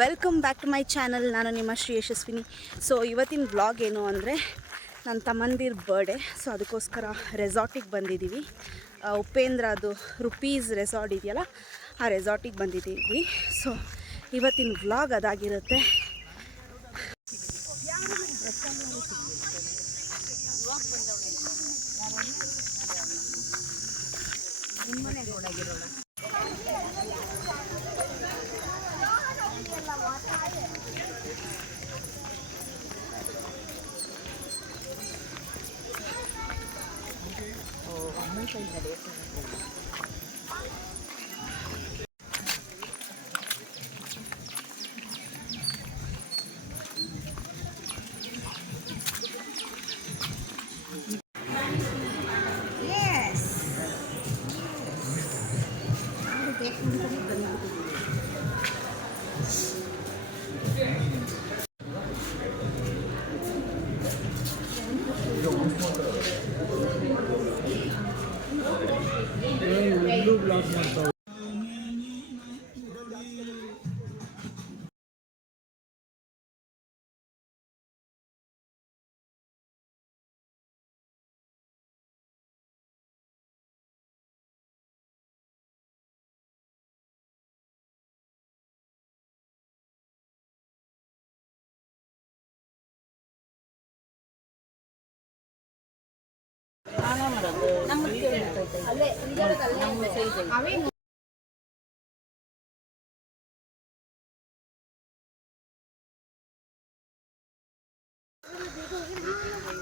Welcome back to my channel. ನಾನು ನಿಮ್ಮ Shri Yashaswini. So ಇವತ್ತಿನ ವ್ಲಾಗ್ ಏನು ಅಂದರೆ ನನ್ನ ತಮ್ಮಂದಿರ ಬರ್ಡೇ. ಸೊ ಅದಕ್ಕೋಸ್ಕರ ರೆಸಾರ್ಟಿಗೆ ಬಂದಿದ್ದೀವಿ. ಉಪೇಂದ್ರ ಅದು ರುಪೀಸ್ ರೆಸಾರ್ಟ್ ಇದೆಯಲ್ಲ, ಆ ರೆಸಾರ್ಟಿಗೆ ಬಂದಿದ್ದೀವಿ. ಸೊ ಇವತ್ತಿನ ವ್ಲಾಗ್ ಅದಾಗಿರುತ್ತೆ.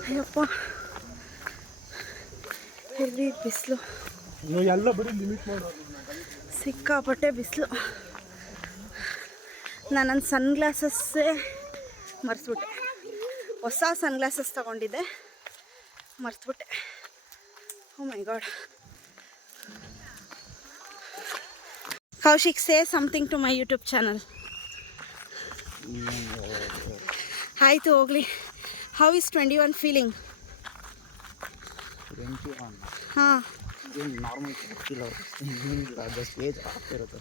ಅಯ್ಯಪ್ಪ, ಹೆವಿ ಬಿಸಿಲು, ಸಿಕ್ಕಾಪಟ್ಟೆ ಬಿಸಿಲು. ನಾನು ನನ್ನ ಸನ್ಗ್ಲಾಸಸ್ಸೇ ಮರೆಸ್ಬಿಟ್ಟೆ. ಹೊಸ ಸನ್ಗ್ಲಾಸಸ್ ತಗೊಂಡಿದ್ದೆ, ಮರೆಸ್ಬಿಟ್ಟೆ. Oh my god. Kaushik, say something to my YouTube channel. ಆಯಿತು, ಹೋಗಲಿ. How is 21 feeling? 21 ಹಾಂ, ನಾರ್ಮಲ್ ಫೀಲ್ ಆಗುತ್ತೆ. ಜಸ್ಟ್ ಏಜ್ ಆಗ್ತಿರುತ್ತೆ.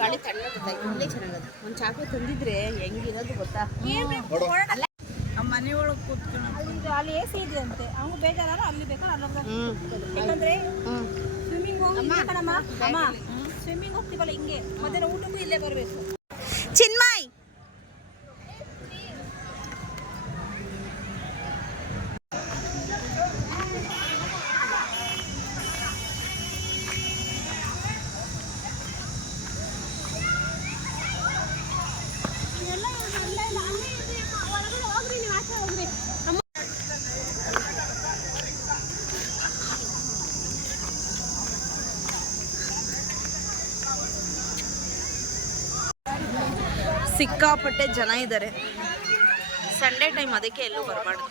ಗಾಳಿ ತಣ್ಣಗಿದೆ, ಇಲ್ಲೇ ಚೆನ್ನಾಗದು. ಒಂದು ಚಾಕ್ಲೇಟ್ ತಂದಿದ್ರೆ ಹೆಂಗಿರೋದು ಗೊತ್ತಾ? ಮನೆ ಒಳಗೆ ಕೂತ್ಕೊಂಡು ಅಲ್ಲಿ ಎ ಸಿ ಇದೆ ಅಂತೆ. ಅವ್ನು ಬೇಜಾರ ಅಲ್ಲಿ ಬೇಕಾ ಯಾಕಂದ್ರೆ ಸ್ವಿಮ್ಮಿಂಗ್ ಹೋಗಿ ಸ್ವಿಮ್ಮಿಂಗ್ ಹೋಗ್ತೀವಲ್ಲ ಹಿಂಗೆ, ಮಧ್ಯಾಹ್ನ ಊಟಕ್ಕೂ ಇಲ್ಲೇ ಬರಬೇಕು. ಚಿನ್ಮಯ್, ಸಿಕ್ಕಾಪಟ್ಟೆ ಜನ ಇದ್ದಾರೆ. ಸಂಡೇ ಟೈಮ್, ಅದಕ್ಕೆ ಎಲ್ಲೂ ಬರಬಾರ್ದು.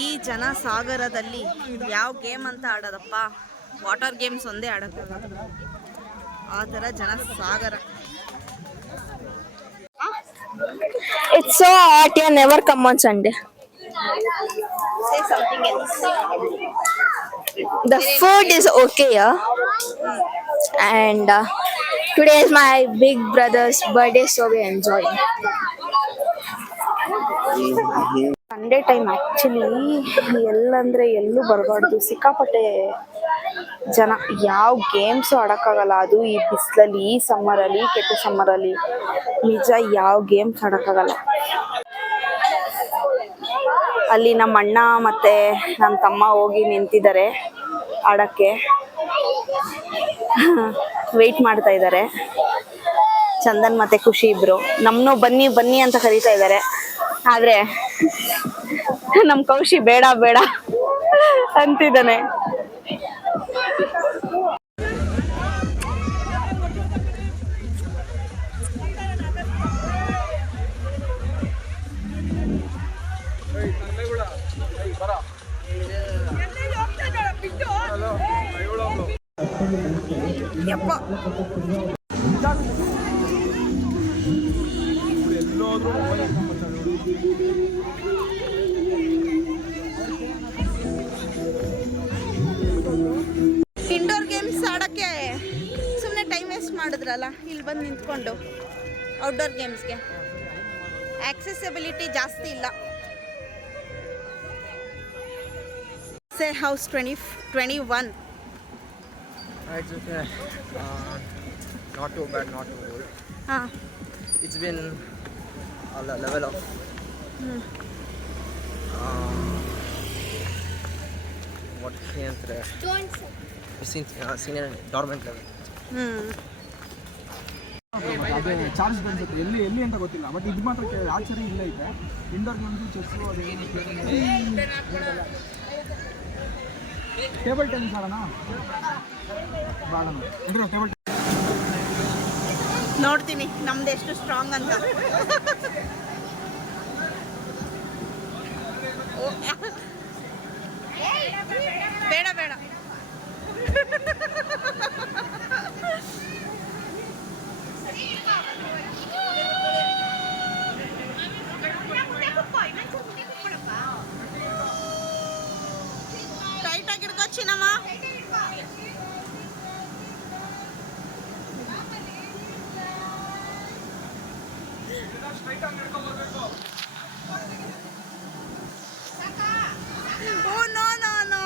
ಈ ಜನ ಸಾಗರದಲ್ಲಿ ಯಾವ ಗೇಮ್ ಅಂತ ಆಡೋದಪ್ಪ? ವಾಟರ್ ಗೇಮ್ಸ್ ಒಂದೇ ಆಡೋಕ್ಕಾಗಲ್ಲ. ಆ ಥರ ಜನ ಸಾಗರ. It's so hot here, never come on Sunday. Say something else. The food is okay here. And today is my big brother's birthday, so we enjoy. Sunday time actually ಎಲ್ಲಂದರೆ ಎಲ್ಲೂ ಬರಬಾರ್ದು. ಸಿಕ್ಕಾಪಟ್ಟೆ ಜನ, ಯಾವ ಗೇಮ್ಸು ಆಡೋಕ್ಕಾಗಲ್ಲ. ಅದು ಈ ಬಿಸಿಲಲ್ಲಿ, ಈ ಸಮ್ಮರಲ್ಲಿ, ಕೆಟ್ಟ ಸಮ್ಮರಲ್ಲಿ ನಿಜ ಯಾವ ಗೇಮ್ಸ್ ಆಡೋಕ್ಕಾಗಲ್ಲ. ಅಲ್ಲಿ ನಮ್ಮ ಅಣ್ಣ ಮತ್ತು ನನ್ನ ತಮ್ಮ ಹೋಗಿ ನಿಂತಿದ್ದಾರೆ ಆಡೋಕ್ಕೆ, ವೆಯ್ಟ್ ಮಾಡ್ತಾ ಇದ್ದಾರೆ. ಚಂದನ್ ಮತ್ತು ಖುಷಿ ಇಬ್ಬರು ನಮ್ಮನ್ನು ಬನ್ನಿ ಬನ್ನಿ ಅಂತ ಕರೀತಾ ಇದ್ದಾರೆ. ಆದರೆ ನಮ್ಮ ಕೌಶಿ ಬೇಡ ಬೇಡ ಅಂತಿದ್ದಾನೆ. ಯಪ್ಪ, ಇಂಡೋರ್ ಗೇಮ್ಸ್ ಆಡಕ್ಕೆ ಮಾಡಿದ್ರಲ್ಲ ಇಲ್ಲಿ ಬಂದು ನಿಂತ್ಕೊಂಡು ಔಟ್ಡೋರ್ ಗೇಮ್ಸ್ಗೆ. ಆಕ್ಸೆಸಿಬಿಲಿಟಿ ಜಾಸ್ತಿ ಇಲ್ಲ. ಸೇ house 21. It's okay. Not too bad, not too good. ಹಾಂ. It's been a level of what can't senior dormant level. ಅದೇ ಚಾರ್ಜ್ ಅನ್ಸುತ್ತೆ ಎಲ್ಲಿ ಅಂತ ಗೊತ್ತಿಲ್ಲ, ಬಟ್ ಇದು ಮಾತ್ರ ಆಚರಿ ಇಲ್ಲ ಇದೆ. ಇಂಡೋರ್ ಗೇಮ್ಸು, ಚೆಸ್ಸು, ಅದೇನು ಟೇಬಲ್ ಟೆನ್ನಿಸ್ ಆಡೋಣ ಬಾಳೋಣ ಅಂದ್ರೆ ಟೇಬಲ್ ನೋಡ್ತೀನಿ ನಮ್ದು ಎಷ್ಟು ಸ್ಟ್ರಾಂಗ್ ಅಂತ. ಬೇಡ ಬೇಡ. ಟೈಟಾಗಿ ಹಿಡ್ಕೊ Chinnamma. Oh no no no.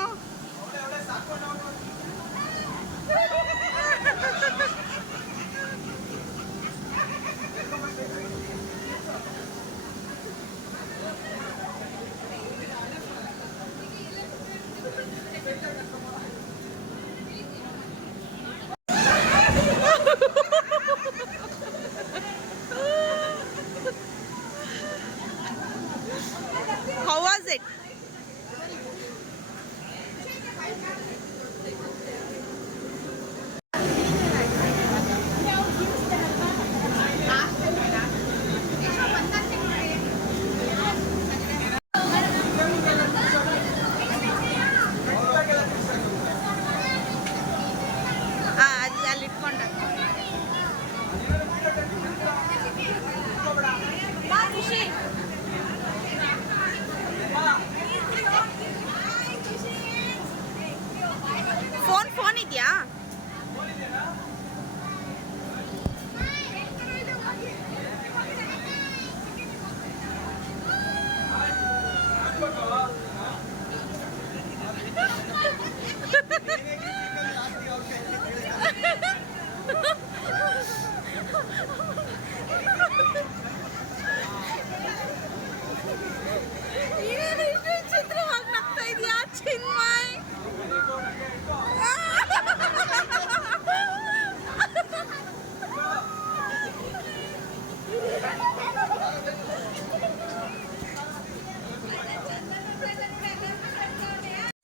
How was it? ಅಲ್ಲಿ ಇಟ್ಕೊಂಡ. ಫೋನ್ ಇದೆಯಾ? ಚಿತ್ರವಾಗಿ ನಗ್ತಾ ಇದೆಯಾ ಚಿನ್ಮಯ್?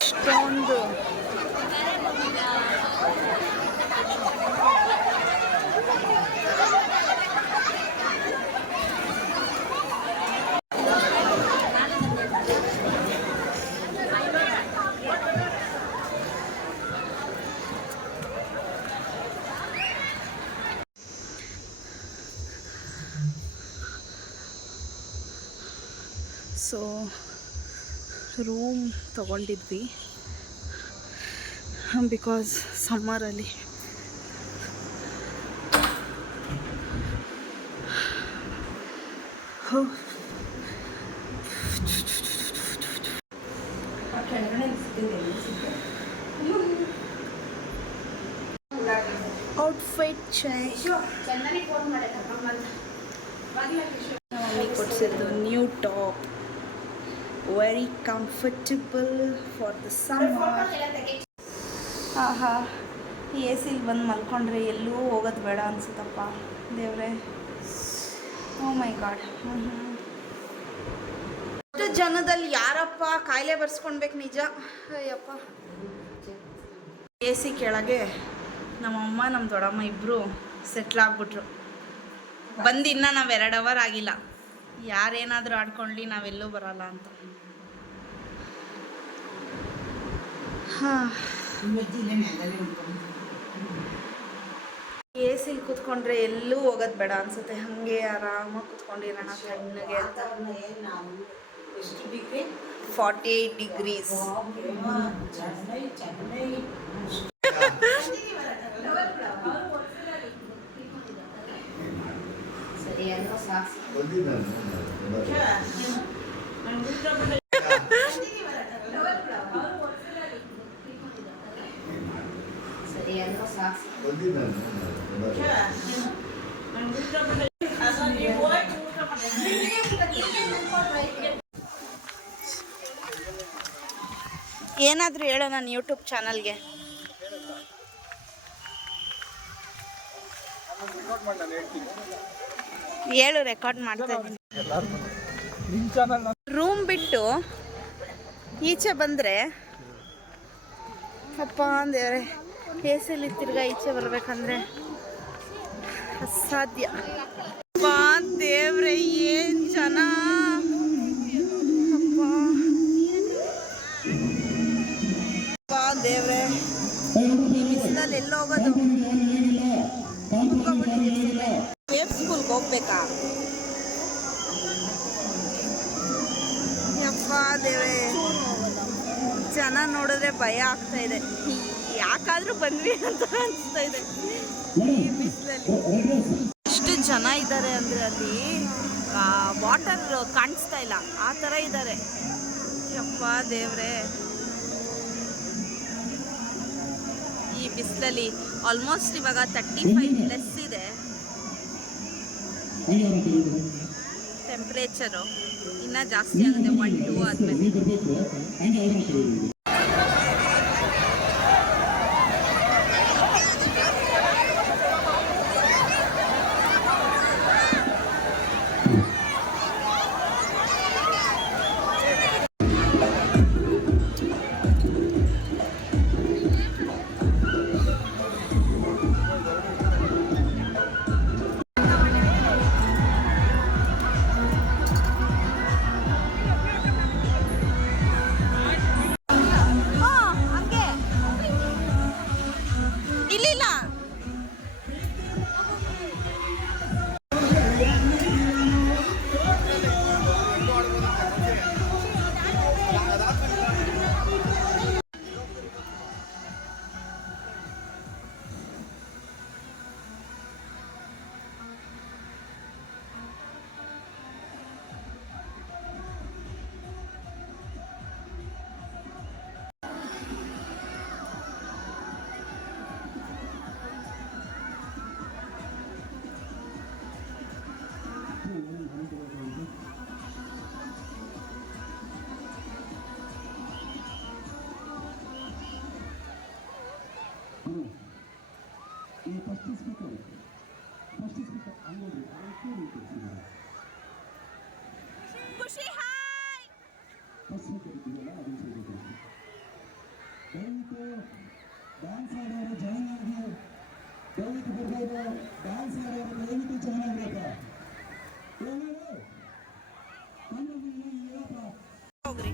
ಅಷ್ಟೊಂದು ಸೊ ರೂಮ್ ತಗೊಂಡಿದ್ವಿ ಬಿಕಾಸ್ ಸಮ್ಮರಲ್ಲಿ ಔಟ್ಫಿಟ್ ಚೇಂಜ್. ಮಮ್ಮಿ ಕೊಡಿಸಿದ್ದು new top, very comfortable for the summer. ಆಹಾ, ಎ ಸಿಲಿ ಬಂದು ಮಲ್ಕೊಂಡ್ರೆ ಎಲ್ಲೂ ಹೋಗೋದು ಬೇಡ ಅನ್ಸುತ್ತಪ್ಪ ದೇವ್ರೆ. Oh my god. ಇಷ್ಟು ಜನದಲ್ಲಿ ಯಾರಪ್ಪ ಕಾಯಿಲೆ ಬರ್ಸ್ಕೊಳ್ಬೇಕು ನಿಜ. ಅಯ್ಯಪ್ಪ. ಎ ಸಿ ಕೆಳಗೆ ನಮ್ಮಮ್ಮ ನಮ್ಮ ದೊಡ್ಡಮ್ಮ ಇಬ್ಬರು ಸೆಟ್ಲಾಗ್ಬಿಟ್ರು. ಬಂದು ಇನ್ನೂ ನಾವು 2 ಅವರ್ ಆಗಿಲ್ಲ. ಯಾರೇನಾದರೂ ಆಡ್ಕೊಳ್ಳಿ ನಾವೆಲ್ಲೂ ಬರಲ್ಲ ಅಂತ. ಹಾಂ, ಎ ಸಿಲಿ ಕೂತ್ಕೊಂಡ್ರೆ ಎಲ್ಲೂ ಹೋಗೋದು ಬೇಡ ಅನ್ಸುತ್ತೆ. ಹಾಗೆ ಆರಾಮಾಗಿ ಕೂತ್ಕೊಂಡಿರೋಣ ತಣ್ಣಗೆ ಅಂತ. 48 ಡಿಗ್ರೀಸ್. ಏನಾದರೂ ಹೇಳೋ ನನ್ನ ಯೂಟ್ಯೂಬ್ ಚಾನಲ್ಗೆ. ಹೇಳು, ರೆಕಾರ್ಡ್ ಮಾಡ್ತಾ ಇದ್ದೀನಿ. ರೂಮ್ ಬಿಟ್ಟು ಈಚೆ ಬಂದರೆ ಅಪ್ಪ ದೇವ್ರೆ, ಕೇಸಲ್ಲಿ ತಿರ್ಗಾ ಈಚೆ ಬರ್ಬೇಕಂದ್ರೆ ಅಸಾಧ್ಯ. ಅಪ್ಪ ದೇವ್ರೆ, ಏನು ಜನ ಅಪ್ಪ ದೇವ್ರೆ. ಈ ಬಿಸಿಲಲ್ಲಿ ಎಲ್ಲೋಗೋದು? ವೇವ್ ಸ್ಕೂಲ್ಗೆ ಹೋಗ್ಬೇಕಾ? ಯಪ್ಪ ದೇವ್ರೆ, ಜನ ನೋಡಿದ್ರೆ ಭಯ ಆಗ್ತಾ ಇದೆ. ಯಾಕಾದ್ರೂ ಬಂದ್ವಿ ಅಂತ ಅನಿಸ್ತಾ ಇದೆ ಈ ಬಿಸಿಲಲ್ಲಿ. ಎಷ್ಟು ಜನ ಇದ್ದಾರೆ ಅಂದರೆ ಅಲ್ಲಿ ವಾಟರ್ ಕಾಣಿಸ್ತಾ ಇಲ್ಲ, ಆ ಥರ ಇದ್ದಾರೆ. ಯಪ್ಪ ದೇವ್ರೆ, ಈ ಬಿಸಿಲಲ್ಲಿ ಆಲ್ಮೋಸ್ಟ್ ಇವಾಗ 35+ ಇದೆ ಟೆಂಪ್ರೇಚರು. ಇನ್ನೂ ಜಾಸ್ತಿ ಆಗುತ್ತೆ 1-2 ಆದಮೇಲೆ. ಖುಷಿ ಹಾಯ್. ಡ್ಯಾನ್ಸ್ ಆಡೋರು ಜಾಯಿನ್ ಆಗಿ ದಯವಿಟ್ಟು ಬರ್ಬೋದು. ಡ್ಯಾನ್ಸ್ ಆಡೋರು ದಯವಿಟ್ಟು ಜಾಯಿನ್ ಆಗ್ಬೇಕ. ಹೋಗ್ರಿ.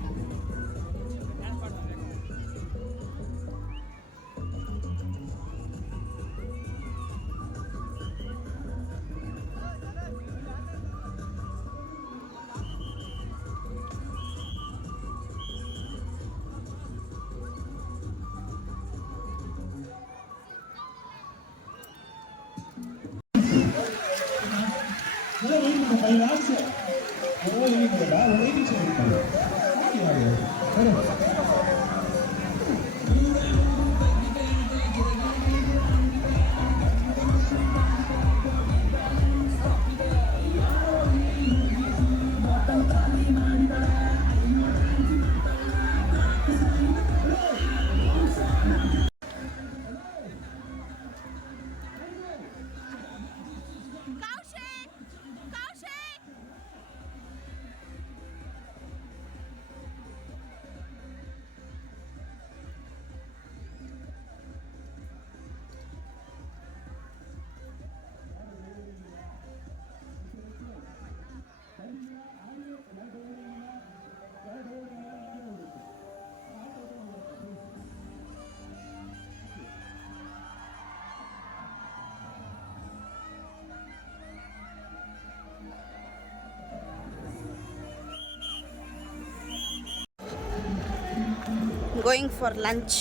Going for lunch.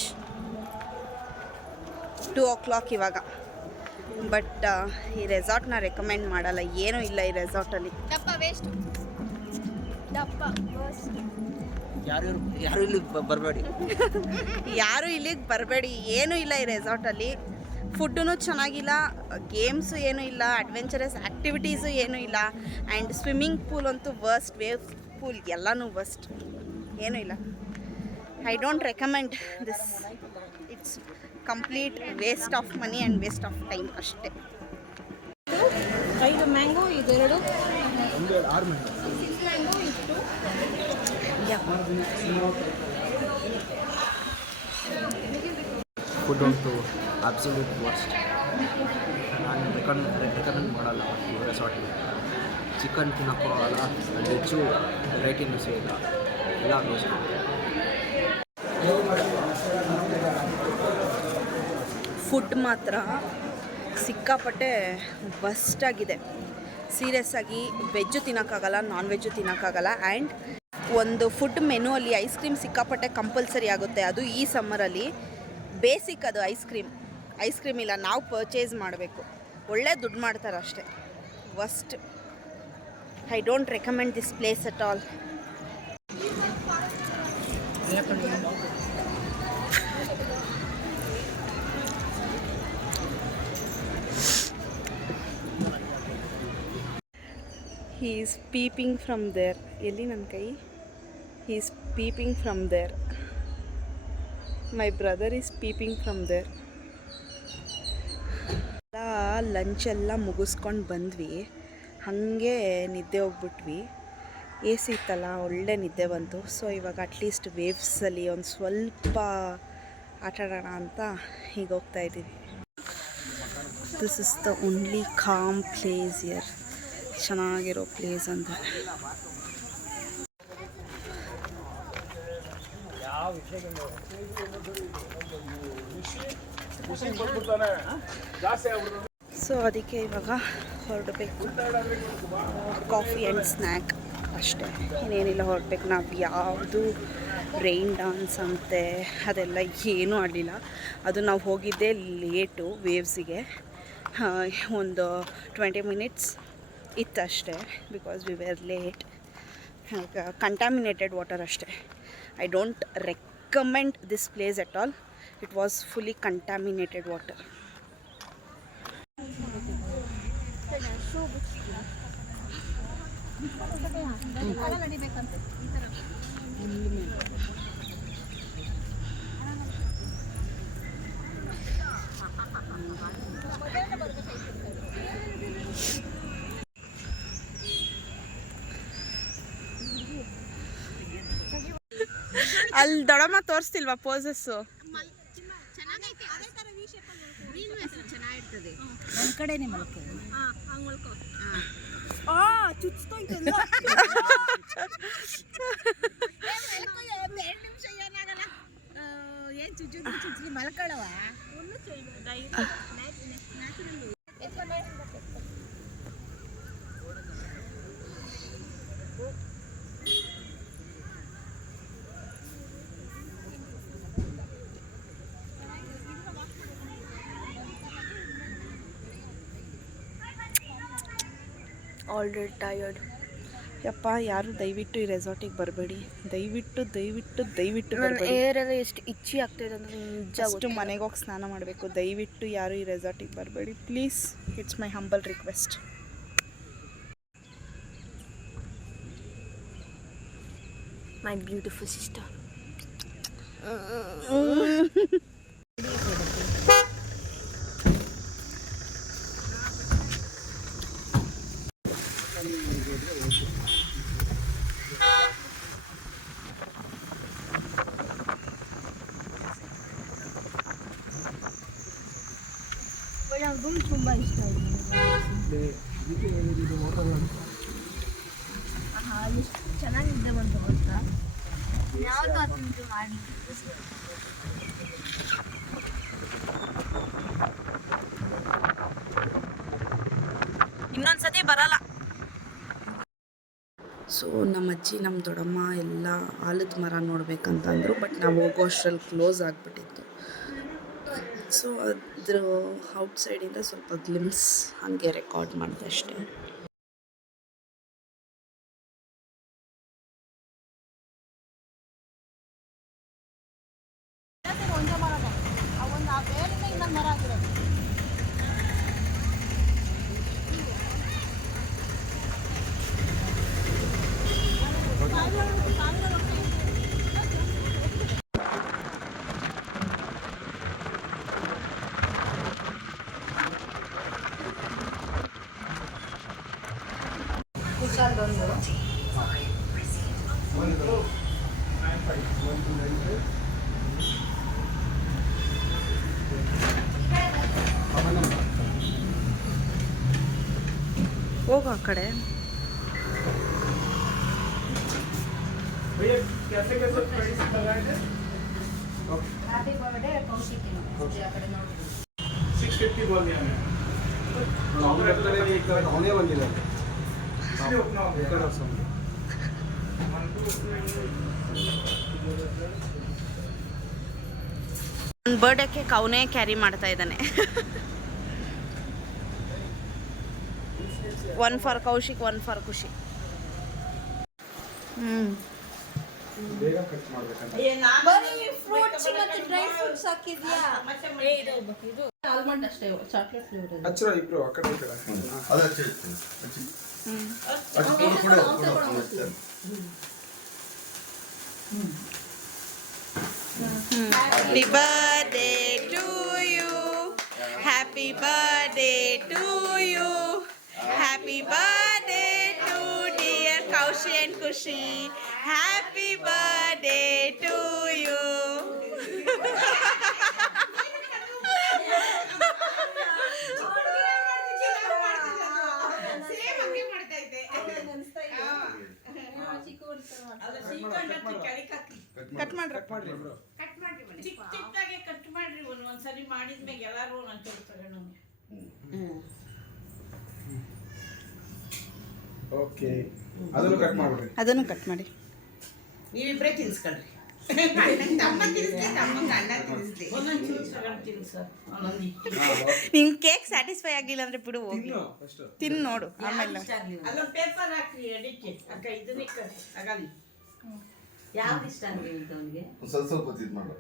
2 o'clock ಇವಾಗ. ಬಟ್ ಈ ರೆಸಾರ್ಟ್ನ ರೆಕಮೆಂಡ್ ಮಾಡಲ್ಲ, ಏನೂ ಇಲ್ಲ ಈ ರೆಸಾರ್ಟಲ್ಲಿ. ಯಾರು ಇಲ್ಲಿ ಬರಬೇಡಿ. ಯಾರು ಇಲ್ಲಿಗೆ ಬರಬೇಡಿ, ಏನೂ ಇಲ್ಲ ಈ ರೆಸಾರ್ಟಲ್ಲಿ. ಫುಡ್ಡೂ ಚೆನ್ನಾಗಿಲ್ಲ, ಗೇಮ್ಸು ಏನೂ ಇಲ್ಲ, ಅಡ್ವೆಂಚರಸ್ ಆ್ಯಕ್ಟಿವಿಟೀಸು ಏನೂ ಇಲ್ಲ. ಆ್ಯಂಡ್ ಸ್ವಿಮ್ಮಿಂಗ್ ಪೂಲ್ ಅಂತೂ ವರ್ಸ್ಟ್, ವೇವ್ ಪೂಲ್ ಎಲ್ಲನೂ ವರ್ಸ್ಟ್, ಏನೂ ಇಲ್ಲ. I don't recommend this. It's complete waste of money and waste of time ಅಷ್ಟೇ. 5 ಮ್ಯಾಂಗೋ, ಇದೆರಡು ಒಂದು 6 ಮ್ಯಾಂಗೋ. ಮ್ಯಾಂಗೋ ಇಷ್ಟು. ಫುಡ್ ಅಂತೂ ಅಬ್ಸಲ್ಯೂಟ್ ವರ್ಸ್ಟ್. ನಾನು ರೆಕಮೆಂಡ್ ಮಾಡಲ್ಲ ರೆಸಾರ್ಟ್ಗೆ. ಚಿಕನ್ ತಿನ್ನೋಕ್ಕೂ ಆಗಲ್ಲ, ವೆಜ್ಜು ವೆರೈಟಿನೂ ಸಿಗಲ್ಲ, ಎಲ್ಲ ವೇಸ್ಟ್. ಫುಡ್ ಮಾತ್ರ ಸಿಕ್ಕಾಪಟ್ಟೆ ಬಸ್ಟಾಗಿದೆ. ಸೀರಿಯಸ್ ಆಗಿ ವೆಜ್ಜು ತಿನ್ನೋಕ್ಕಾಗಲ್ಲ, ನಾನ್ ವೆಜ್ಜು ತಿನ್ನೋಕ್ಕಾಗಲ್ಲ. ಆ್ಯಂಡ್ ಒಂದು ಫುಡ್ ಮೆನು ಅಲ್ಲಿ ಐಸ್ ಕ್ರೀಮ್ ಸಿಕ್ಕಾಪಟ್ಟೆ ಕಂಪಲ್ಸರಿ ಆಗುತ್ತೆ, ಅದು ಈ ಸಮ್ಮರಲ್ಲಿ. ಬೇಸಿಕ್ ಅದು ಐಸ್ ಕ್ರೀಮ್ ಇಲ್ಲ, ನಾವು ಪರ್ಚೇಸ್ ಮಾಡಬೇಕು. ಒಳ್ಳೆ ದುಡ್ಡು ಮಾಡ್ತಾರೆ ಅಷ್ಟೇ. Worst. I don't recommend this place at all. He is peeping from there. ಎಲ್ಲಿ ನನ್ನ ಕೈ? He is peeping from there. My brother is peeping from there. Lunch ಎಲ್ಲ ಮುಗಿಸ್ಕೊಂಡು ಬಂದ್ವಿ, ಹಾಗೆ ನಿದ್ದೆ ಹೋಗ್ಬಿಟ್ವಿ. ಎ ಸಿ ಇತ್ತಲ್ಲ, ಒಳ್ಳೆ ನಿದ್ದೆ ಬಂತು. ಸೊ ಇವಾಗ ಅಟ್ಲೀಸ್ಟ್ ವೇವ್ಸಲ್ಲಿ ಒಂದು ಸ್ವಲ್ಪ ಆಟಾಡೋಣ ಅಂತ ಹೀಗೆ ಹೋಗ್ತಾ ಇದ್ದೀವಿ. This is the only com place here. ಚೆನ್ನಾಗಿರೋ ಪ್ಲೇಸ್ ಅಂದರೆ ಸೊ ಅದಕ್ಕೆ ಇವಾಗ ಹೊರಡಬೇಕು. ಕಾಫಿ ಆ್ಯಂಡ್ ಸ್ನ್ಯಾಕ್ ಅಷ್ಟೇ, ಇನ್ನೇನಿಲ್ಲ. ಹೊರಡ್ಬೇಕು. ನಾವು ಯಾವುದು ರೈನ್ ಡಾನ್ಸ್ ಅಂತೆ ಅದೆಲ್ಲ ಏನೂ ಆಡಲಿಲ್ಲ. ಅದು ನಾವು ಹೋಗಿದ್ದೇ ಲೇಟು ವೇವ್ಸಿಗೆ, ಒಂದು 20 ಮಿನಿಟ್ಸ್ ಇತ್ತಷ್ಟೇ. Because we were late. Contaminated water ಅಷ್ಟೇ. I don't recommend this place at all. It was fully contaminated water. ಅಲ್ಲಿ ದೊಡಮ್ಮ ತೋರಿಸ್ತಿಲ್ವಾ ಪೋಸಸ್ಸು? ಒಂದು ಕಡೆನೇ ಮಲ್ಕೊ. ಚುಚ್ತೋಯ್ತು. ಏನು ಚುಚ್ಚಲಿ ಮಲ್ಕೊಳ್ಳವ. Already tired. ಯಪ್ಪ, ಯಾರು ದಯವಿಟ್ಟು ಈ ರೆಸಾರ್ಟಿಗೆ ಬರಬೇಡಿ. ದಯವಿಟ್ಟು ಬರಬೇಡಿ. ಏರೆಲ್ಲ ಎಷ್ಟು ಇಚ್ಚಿ ಆಗ್ತಾಯಿದೆ ಅಂದರೆ ಜಸ್ಟ್ ಮನೆಗೆ ಹೋಗಿ ಸ್ನಾನ ಮಾಡಬೇಕು. ದಯವಿಟ್ಟು ಯಾರು ಈ ರೆಸಾರ್ಟಿಗೆ ಬರಬೇಡಿ please. It's my humble request. My beautiful sister. Room ತುಂಬ ಇಷ್ಟ ಆಯಿತು. ಎಷ್ಟು ಚೆನ್ನಾಗಿದ್ದೆ ಬಂತು ಗೊತ್ತಾ? ಯಾವುದು ಅದನ್ನು ಮಾಡಿ ಇನ್ನೊಂದ್ಸತಿ ಬರಲ್ಲ. ಸೊ ನಮ್ಮ ಅಜ್ಜಿ ನಮ್ಮ ದೊಡ್ಡಮ್ಮ ಎಲ್ಲ ಆಲದ ಮರ ನೋಡ್ಬೇಕಂತಂದರು. ಬಟ್ ನಾವು ಹೋಗೋ ಅಷ್ಟರಲ್ಲಿ ಕ್ಲೋಸ್ ಆಗಿಬಿಟ್ಟಿತ್ತು. ಸೊ ಅದ್ರ ಔಟ್ಸೈಡಿಂದ ಸ್ವಲ್ಪ ಗ್ಲಿಮ್ಸ್ ಹಾಗೆ ರೆಕಾರ್ಡ್ ಮಾಡಿದೆ ಅಷ್ಟೇ. ಹೋಗು ಆ ಕಡೆ. हैप्पी बर्थडे कौशिक आ कಡೆ ನೋಡಿ 650 बोल दिया मैंने ಅವನೇ ಬಂದಿಲ್ಲ. ನನ್ನ ಬರ್ಡೇ ಕೇಕ್ ಅವನೇ ಕ್ಯಾರಿ ಮಾಡ್ತಾ ಇದ್ದಾನೆ. 1 ಫಾರ್ ಕೌಶಿಕ್, 1 ಫಾರ್ ಖುಷಿ. ಬೇಗ ಕಟ್ ಮಾಡ್ಬೇಕಂತ. ಬರೀ ಫ್ರೂಟ್ಸ್ ಮತ್ತೆ ಡ್ರೈ ಫ್ರೂಟ್ಸ್ ಹಾಕಿದ್ಯಾ? ಇದು ಆಲ್ಮಂಡ್ ಅಷ್ಟೇ, ಚಾಕ್ಲೇಟ್ ಫ್ಲೇವರ್ ಇದೆ. ಹಚ್ಚರ ಇಬ್ರು ಆ ಕಡೆ ಈ ಕಡೆ. ಅದು ಹಚ್ಚಿ Happy birthday to you. Happy birthday to you. Happy birthday to dear Kaushi and Kushi. Happy birthday to you. Cut ಮಾಡ್ರಿ ಬ್ರೋ. ಚಿಕ್ಕದಾಗೆ ಕಟ್ ಮಾಡ್ರಿ. ಒಂದ್ಸರಿ ಮಾಡಿದ್ಮೇಲೆ ಎಲ್ಲಾರು ಒಂದೊಂದು ತಗೋತಾರೆ ನಮ್ಗೆ. ಓಕೆ, ಅದನ್ನು ಕಟ್ ಮಾಡ್ಬಿಡ್ರಿ. ಅದನ್ನು ಕಟ್ ಮಾಡಿ. ನೀವಿಬ್ರೇ ತಿನ್ಸ್ಕೊಳ್ರಿ. ತಮ್ಮ ತಿನ್ಸ್ಲಿ, ತಮ್ಮಂಗೆ ಅಣ್ಣ ತಿನ್ಸ್ಲಿ. ಒಂದೊಂದು ಚೂರು ತಗೊಳ್ತೀನಿ ಸರ್, ಒಂದೊಂದು. ನಿಂಗೆ ಕೇಕ್ ಸ್ಯಾಟಿಸ್ಫೈ ಆಗಿಲ್ಲ ಅಂದ್ರೆ ಬಿಡು, ಹೋಗಿ ತಿನ್ನು ಫಸ್ಟ್. ತಿನ್ನು ನೋಡು ಆಮೇಲೆ. ಅಲ್ಲೊಂದು ಪೇಪರ್ ಹಾಕ್ರಿ ಅಡಿಕೆ. ಅಕ್ಕ ಇದನ್ನೇ ಆಗಲಿ. ಯಾವ್ದು ಇಷ್ಟ ಆಗಿತ್ತು ಅವನಿಗೆ? ಸ್ವಲ್ಪ ಸ್ವಲ್ಪ ಇದು ಮಾಡು.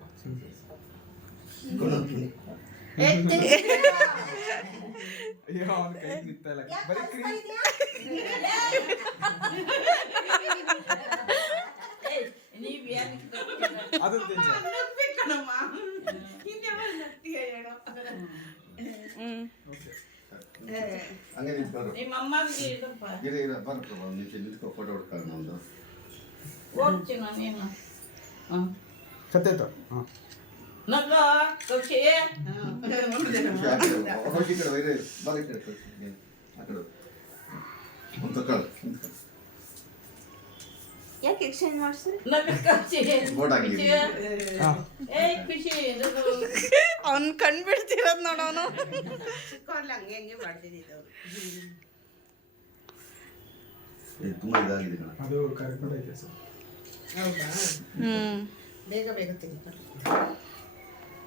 ಅಯ್ಯೋ ಅವನ ಕೈ ನಿಂತ ಇಲ್ಲ. ಬರೀ ಕ್ರೀಮ್. ನೀವು ಏನು ಅದನ್ನ ತಿನ್ಸ. ಕಣಮ್ಮ, ಇನ್ನೆಲ್ಲ ನಟ್ಟಿಗೆ ಹೇಳೋ. ಓಕೆ, ಹಂಗೆ ನಿಂತ್ಕೊಳ್ಳು. ನಿಮ್ಮ ಅಮ್ಮಗೆ ಇದಪ್ಪ ಇರ ಬರ್ಕೊ ಒಂದು ನಿಮಿಷ ನಿಂತ್ಕೊ, ಫೋಟೋ ಹೊಡ್ಕೊಳ್ಳೋಣ ಒಂದು. ಹೋಗ್ತೀನಿ ನಾನೇನು. ಸತ್ತಾಯ್ತು. ಹಾಂ, ನಗ ಕೌಶಿ ಹೋಗಿ ಕಡೆ ವೈರೇ ಬಾಲ ಕಡೆ ಆ ಕಡೆ ಒಂದು ತಗೊಳ್ಳು. ಯಾಕೆ ಎಕ್ಸ್ಚೇಂಜ್ ಮಾಡಿಸ್ರಿ? ನಗ ಕೌಶಿ ಬೋಟ್ ಹಾಕಿ. ಏಯ್ ಖುಷಿ ಅವ್ನು ಕಂಡ್ಬಿಡ್ತಿರೋದು ನೋಡೋನು. ಚಿಕ್ಕವ್ರಲ್ಲ ಹಂಗೆ ಹಂಗೆ ಮಾಡ್ತಿದ್ದಿದ್ದು. ತುಂಬ ಇದಾಗಿದೆ ಕಣ. ಅದು ಕರೆಕ್ಟ್ ಐತೆ ಸರ್. ಹೌದಾ? ಬೇಗ ಬೇಗ ತಿನ್ಕೊಳ್ಳಿ.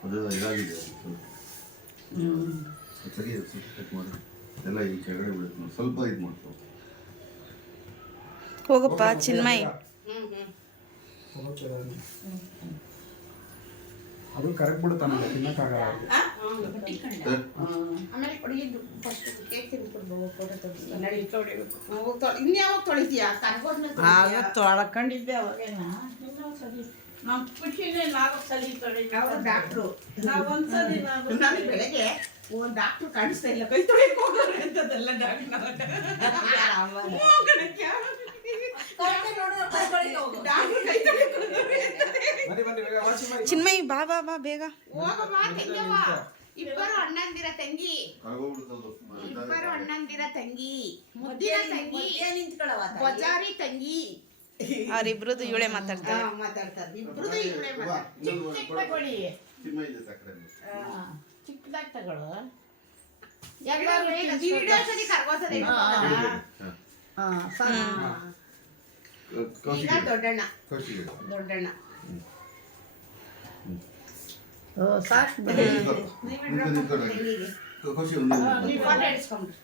ಅದು ಇದಾಗಿದೆ ಸರಿ, ಸ್ವಲ್ಪ ಕಟ್ ಮಾಡಿ ಎಲ್ಲ ಈ ಕೆಳಗಡೆ ಬಿಡುತ್ತೆ ನೋಡಿ, ಸ್ವಲ್ಪ ಇದು ಮಾಡ್ತಾವೆ. ಹೋಗಪ್ಪ ಚಿನ್ಮಯ್. ಓಕೆ, ಅದು ಕರೆಕ್ಟ್ ಬಿಡುತ್ತೆ ನನಗೆ ತಿನ್ನಕ್ಕಾಗಲ್ಲ. ಆಮೇಲೆ ಕೊಡಿದ್ದು ಫಸ್ಟ್ ಕೇಕ್ ತಿನ್ಕೊಡ್ಬೋದು. ಫೋಟೋ ತೆಗಿಸ್ಕೊಂಡು ನಡಿ ತೊಳಿಬೇಕು. ಇನ್ಯಾವಾಗ ತೊಳಿತೀಯಾ? ಆಗ ತೊಳ್ಕೊಂಡಿದ್ದೆ ಅವಾಗೇನ. ಇನ್ನೊಂದ್ಸರಿ ನಮ್ಮ ಖುಷಿನೇ 4 ಸಲ ತೊಳಿತೀವಿ. ಅವರು ಡಾಕ್ಟ್ರು. ನಾವು ಒಂದ್ಸರಿ ನಾನು ಬೆಳಗ್ಗೆ ಒಂದು ಡಾಕ್ಟ್ರು ಕಾಣಿಸ್ತಾ ಇಲ್ಲ, ಕೈ ತೊಳಿಯಕ್ಕೆ ಹೋಗೋರು ಅಂತದೆಲ್ಲ ಡಾಕ್ಟ್ರು. ಚಿನ್ಮಯ್ ಬಾ ಬಾ ಬಾ ಬೇಗ. ಇಬ್ಬರು ಅಣ್ಣಂದಿರ ತಂಗಿ, ಇಬ್ಬರು ಅಣ್ಣಂದಿರ ತಂಗಿ, ಮುದ್ದಿನ ತಂಗಿ, ಬಜಾರಿ ತಂಗಿ. ಅವ್ರಿಬ್ರದ್ದು ಇವಳೆ ಮಾತಾಡ್ತಾರೆ. ಮಾತಾಡ್ತಾರೆ ಇಬ್ರದ್ದು ಇವಳೆ ಚಿಕ್ಕದಾಗಿ ತಗೊಳ್ಳು. ಎಲ್ಲರೂ ದೊಡ್ಡಣ್ಣ, ದೊಡ್ಡಣ್ಣ ಸಾಕು ಖುಷಿ ಒಂದು ಫೋಟೋ ಹಿಡಿಸ್ಕೊಂಡ್ರಿ.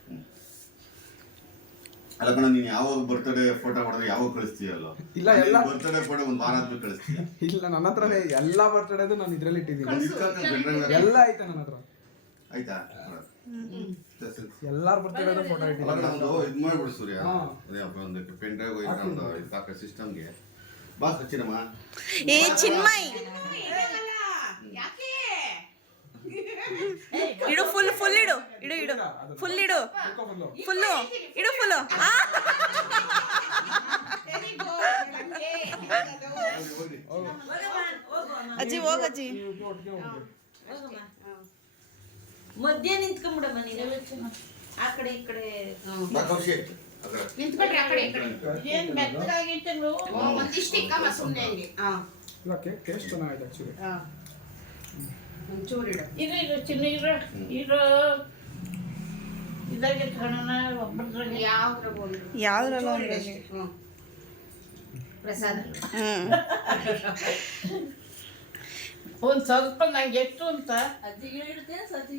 ಅಲ್ಲ ಕಣ, ನೀನು ಯಾವಾಗ ಬರ್ತಡೇ ಫೋಟೋ ಮಾಡಿದ್ರೆ ಯಾವಾಗ ಕಳಿಸ್ತೀಯಲ್ಲ? ಇಲ್ಲ, ಎಲ್ಲ ಬರ್ತಡೇ ಫೋಟೋ ಒಂದು ವಾರ ಆದ್ಮೇಲೆ ಕಳಿಸ್ತೀಯ. ಇಲ್ಲ, ನನ್ನ ಹತ್ರನೇ ಎಲ್ಲ ಬರ್ತಡೇದು ನಾನು ಇದ್ರಲ್ಲಿ ಇಟ್ಟಿದ್ದೀನಿ. ಎಲ್ಲ ಐತೆ ನನ್ನ ಹತ್ರ. ಆಯ್ತಾ? ಎಲ್ಲಾರ ಬರ್ತಡೇದು ಫೋಟೋ ಇಟ್ಟಿದ್ದೀನಿ. ಒಂದು ಇದು ಮಾಡ್ಬಿಡು ಸೂರ್ಯ, ಒಂದು ಪೆನ್ ಡ್ರೈವ್ ಒಂದು ಸಾಕ ಸಿಸ್ಟಮ್ಗೆ ಬಾ ಹಚ್ಚಿರಮ್ಮ. ಏ ಚಿನ್ಮಯ್ ಇಡು, ಫುಲ್ ಇಡು, ಇಡು ಫುಲ್ ಇಡು, ಫುಲ್ಲು ಇಡು, ಫುಲ್ಲು. ಅಜ್ಜಿ ಹೋಗಜ್ಜಿ. ಮಧ್ಯ ನಿಂತ್ಕೊಂಡ್ಬಿಡಮ್ಮ ನೀನು. ಆ ಕಡೆ ಈ ಕಡೆ ಬಾ ಕೌಶಿ, ನಿಂತ್ಕೊಳ್ರಿ ಆ ಕಡೆ ಈ ಕಡೆ. ಏನ್ ಮೆತ್ತಗಾಗಿತ್ತು ಒಂದಿಷ್ಟು ಇಕ್ಕಮ್ಮ ಸುಮ್ಮನೆ ಹಂಗೆ. ಇಲ್ಲ, ಟೇಸ್ಟ್ ಚೆನ್ನಾಗಿದೆ ಆ್ಯಕ್ಚುಲಿ. ಒಂಚೂರು ಇಡು. ಇದು ಚಿನ್ನ ಇರೋ ಇದಾಗೆ ಕಣನ ಒಬ್ಬರದ್ರಾಗೆ ಯಾವ್ದ್ರಲ್ಲ ಒಂದ್ರಲ್ಲಿ. ಪ್ರಸಾದ. ಒಂದು ಸ್ವಲ್ಪ ನಂಗೆ ಎಷ್ಟು ಅಂತ ಅಜ್ಜಿಗೆ ಇಡ್ತೇನೆ ಸತಿ.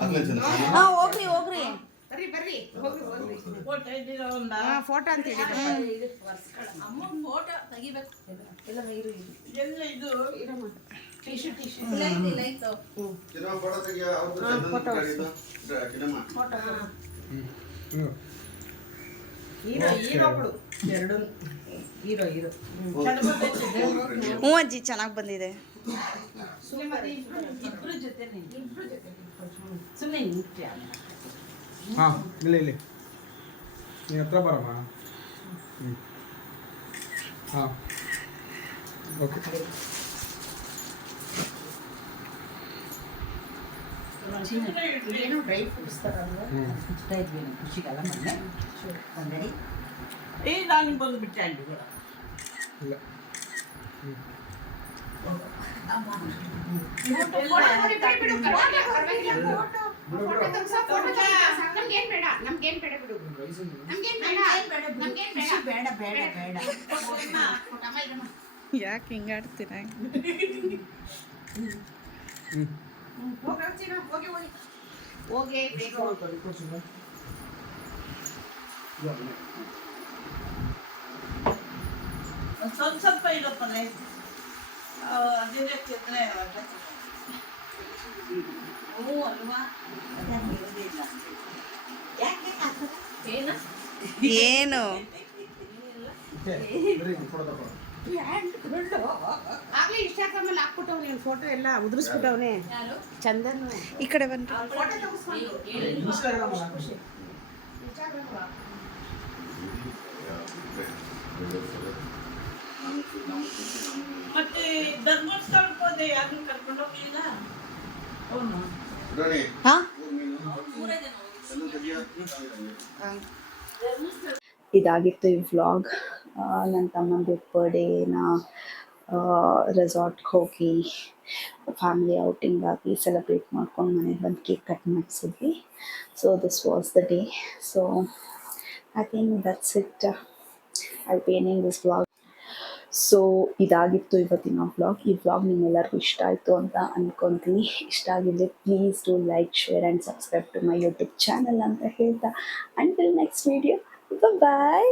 ಆಗ್ಲೇ ಚೆನ್ನ ಹಾ, ಹೋಗ್ರಿ ಬರ್ರಿ ಹೋಗ್ರಿ. ಫೋಟೋ ಇದ್ದಿರೋ ಒಂದ ಫೋಟೋ ಅಂತ ಹೇಳಿ ಅಮ್ಮ ಫೋಟೋ ತೆಗಿಬೇಕು. ಎಲ್ಲ ಎಲ್ಲ ಇದು ಇರಮ್ಮ. ಟಿಶ್ಯೂ ಲೈಟ್ ಚಿನ್ನಮ್ಮ ಫೋಟೋ ತೆಗಿಯ. ಚಿನ್ನಮ್ಮ ಹೀರೋಗಳು ಎರಡು ಹೀರೋ ಹ್ಞೂ ಅಜ್ಜಿ, ಚೆನ್ನಾಗಿ ಬಂದಿದೆ. ಇಬ್ರು ಜೊತೆ ಸುಮ್ಮನೆ ನಿಂತ್ಯ. ಹಾಂ, ಇಲ್ಲಿ ನೀ ಹತ್ರ ಬರಮ್ಮ. ಹಾಂ, ಓಕೆ. ಏನು ಡ್ರೈ ಫ್ರೂಟ್ಸ್ ತರಲ್ಲ. ಖುಷಿಗಲ್ಲ ಮೊನ್ನೆ ಬಂದಡಿ. ನಾನು ಬಂದುಬಿಟ್ಟೆ ಅಲ್ಲಿ ಕೂಡ. ಇಲ್ಲ, ನಮ್ಗೇನ್ ಬೇಡ ಬಿಡು. ಬೇಡ ಯಾಕೆ ಹಿಂಗಾಡ್ತೀರ? ಹೋಗಿ ಬೇಗ ಸ್ವಲ್ಪ ಇರಪ್ಪ ಅದೇ ಚಿತ್ರ ಹ್ಞೂ ಅಲ್ವಾ? ಯಾಕೆ ಏನು ಏನು ಫೋಟೋ ತಗೋ. ಆಗ್ಲೇ ಇನ್ಸ್ಟಾಗ್ರಾಮ್ ಅಲ್ಲಿ ಹಾಕ್ಬಿಟ್ಟವ್ನೆ ಫೋಟೋ ಎಲ್ಲ ಉದುರಿಸ್ಬಿಟ್ಟವ್ನೆ. ಚಂದನ್ ಈ ಕಡೆ ಬನ್ನಿ. ಫೋಟೋ ತಗಿಸ್ಕೊಂಡು ಇನ್ಸ್ಟಾಗ್ರಾಮ್ ಹಾಕಿ. ಮತ್ತೆ ಧರ್ಮಸ್ಥಳಕ್ಕೆ ಹೋದೆ, ಯಾರನ್ನು ಕರ್ಕೊಂಡು ಹೋಗ್ಲಿಲ್ಲ. ಅವನು ಹಾ, ಇದಾಗಿತ್ತು ಈ ವ್ಲಾಗ್. ನನ್ನ ತಮ್ಮಂದು ಬರ್ಡೇನ ರೆಸಾರ್ಟ್ಗೆ ಹೋಗಿ ಫ್ಯಾಮಿಲಿ ಔಟಿಂಗ್ ಆಗಿ ಸೆಲೆಬ್ರೇಟ್ ಮಾಡ್ಕೊಂಡು ಮನೆಗೆ ಬಂದು ಕೇಕ್ ಕಟ್ ಮಾಡಿಸಿದ್ವಿ. So this was the day. So I think that's it. I be ending this vlog. So ಇದಾಗಿತ್ತು ಇವತ್ತಿನ ವ್ಲಾಗ್. ಈ ವ್ಲಾಗ್ ನಿಮ್ಮೆಲ್ಲರಿಗೂ ಇಷ್ಟ ಆಯಿತು ಅಂತ ಅಂದ್ಕೊತೀನಿ. ಇಷ್ಟ ಆಗಿದ್ದರೆ please do like, share and subscribe to my YouTube channel ಅಂತ ಹೇಳ್ತಾ, ಅಂಟಿಲ್ ನೆಕ್ಸ್ಟ್ ವಿಡಿಯೋ, ಬಾಯ್.